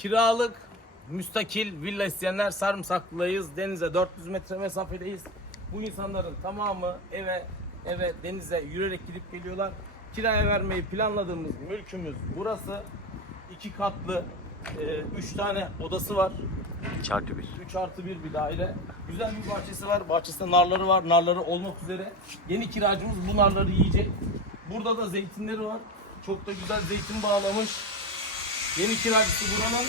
Kiralık, müstakil villa isteyenler Sarımsaklı'dayız. Denize 400 metre mesafedeyiz. Bu insanların tamamı eve eve denize yürüyerek gidip geliyorlar. Kiraya vermeyi planladığımız mülkümüz burası. iki katlı, 3 tane odası var. Çarpı bir. 3 artı 1 bir daire. Güzel bir bahçesi var. Bahçesinde narları var. Narları olmak üzere. Yeni kiracımız bu narları yiyecek. Burada da zeytinleri var. Çok da güzel zeytin bağlamış. Yeni kiracısı buranın.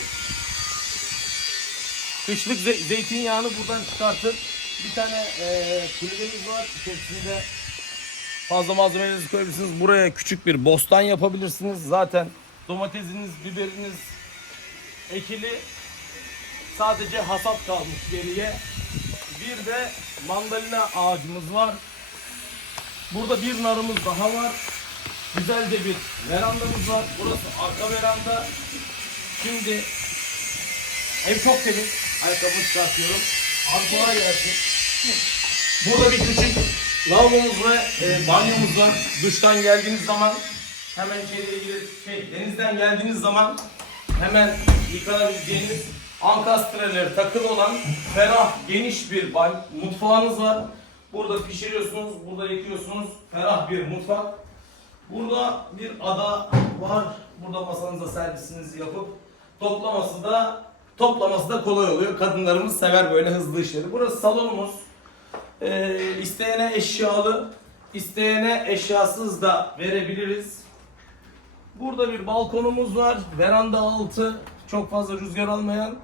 Kışlık ze- zeytinyağını buradan çıkartır. Bir tane eee kulübemiz var. İçerisinde fazla malzemelerinizi koyabilirsiniz. Buraya küçük bir bostan yapabilirsiniz. Zaten domatesiniz, biberiniz ekili Sadece hasat kalmış geriye. Bir de mandalina ağacımız var. Burada bir narımız daha var. Güzel de bir verandamız var. Burası arka veranda. Şimdi ev çok temiz. Ayakkabımı çıkartıyorum. Abi kolay gelsin. Burada bir küçük lavabomuz ve e, banyomuz var. Duştan geldiğiniz zaman hemen içeriye girip şey, denizden geldiğiniz zaman hemen yıkanabileceğiniz ankastreleri takılı olan ferah geniş bir banyo mutfağınız var. Burada pişiriyorsunuz, burada yıkıyorsunuz. Ferah bir mutfak. Burada bir ada var. Burada masanıza servisinizi yapıp toplaması da toplaması da kolay oluyor. Kadınlarımız sever böyle hızlı işleri. Burası salonumuz. Ee, isteyene eşyalı, isteyene eşyasız da verebiliriz. Burada bir balkonumuz var. Veranda altı. Çok fazla rüzgar almayan.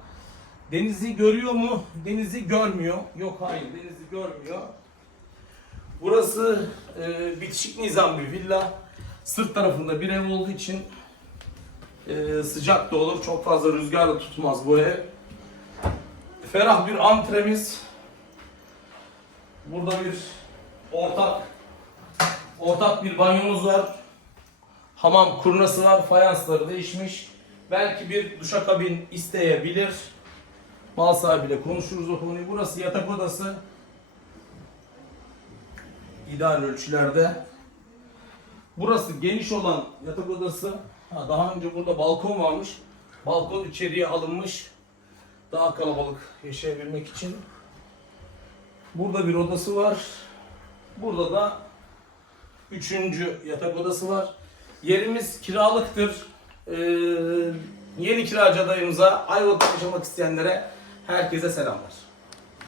Denizi görüyor mu? Denizi görmüyor. Yok hayır denizi görmüyor. Burası e, bitişik nizam bir villa. Sırt tarafında bir ev olduğu için e, sıcak da olur. Çok fazla rüzgar da tutmaz bu ev. Ferah bir antremiz. Burada bir ortak ortak bir banyomuz var. Hamam kurnası var. Fayansları değişmiş. Belki bir duşakabin isteyebilir. Mal sahibiyle konuşuruz o konuyu. Burası yatak odası. İdeal ölçülerde. Burası geniş olan yatak odası. Ha, daha önce burada balkon varmış. Balkon içeriye alınmış. Daha kalabalık yaşayabilmek için. Burada bir odası var. Burada da üçüncü yatak odası var. Yerimiz kiralıktır. Ee, yeni kiracı adayımıza Ayvalık'ta yaşamak isteyenlere herkese selamlar.